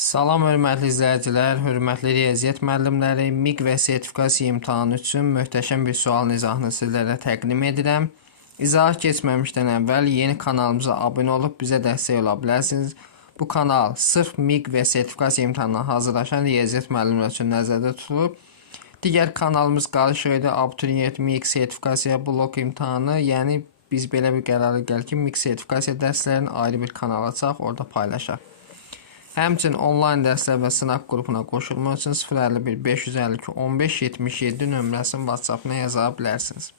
Salam hörmətli izləyicilər, hörmətli riyaziyyat müəllimləri, MİQ və sertifikasiya imtahanı üçün möhtəşəm bir sual izahını sizlərə təqdim edirəm. İzah keçməmişdən əvvəl yeni kanalımıza abunə olub bizə dəstək ola bilərsiniz. Bu kanal sırf MİQ və sertifikasiya imtahanına hazırlaşan riyaziyyat müəllimləri üçün nəzərdə tutulub. Digər kanalımız qarışıq idi, abituriyent MİQ sertifikasiya blok imtahanı, yəni biz belə bir qərara gəldik ki, MİQ sertifikasiya dərslərini ayrı bir kanal açaq, orada paylaşaq. Həmçinin onlayn dərslər və sınaq qrupuna qoşulmaq üçün 051 552 15 77 nömrəsini WhatsApp-na yaza bilərsiniz.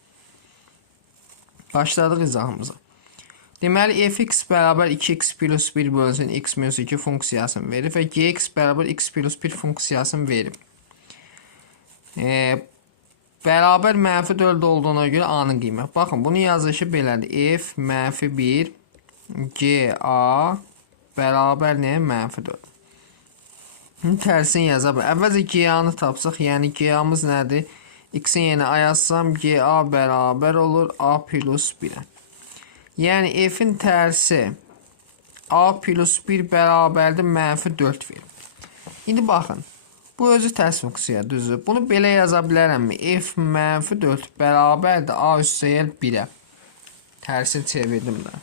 Başladıq izahımıza. Deməli, fx bərabər 2x plus 1 bölünsün x minus 2 funksiyasını verir və gx bərabər x plus 1 funksiyasını verir. Bərabər mənfi 4 olduğuna görə a-nın qiymət. Baxın, bunun yazışı belədir. F mənfi 1 g-a bərabər nəyə? Mənfi 4. Tərsini yaza bilir. Əvvəlcə g-a-nı tapsaq, yəni g-a-mız nədir? X-in yerinə a yazsam, g-a bərabər olur a plus 1-ə. Yəni f-in tərsi a plus 1 bərabərdir mənfi 4 verir. İndi baxın, bu özü tərs funksiya, düzdür. Bunu belə yaza bilərəmmi? F mənfi 4 bərabərdir a üstəgəl 1-ə. Tərsini çevirdim də.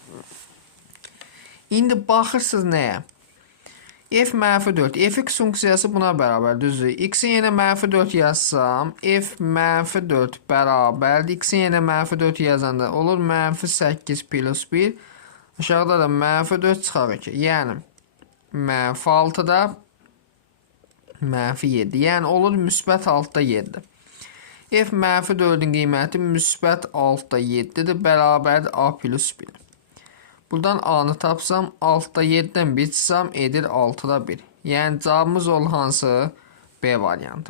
İndi baxırsınız nəyə? F mənfi 4. Fx funksiyası buna bərabər, düzdür. X-in yenə mənfi 4 yazsam, f mənfi 4 bərabərdir. X-in yenə mənfi 4 yazanda olur mənfi 8 plus 1. Aşağıda da mənfi 4 çıxar 2. Yəni, mənfi 6-da mənfi 7. Yəni, olur müsbət 6-da 7. F mənfi 4-ün qiyməti müsbət 6-da 7-dir. Bərabərdir a plus 1. Buradan a-nı tapsam, 6-da 7-dən 1 çıxsam, edir 6-da 1. Yəni, cavabımız ol hansı? B variantı.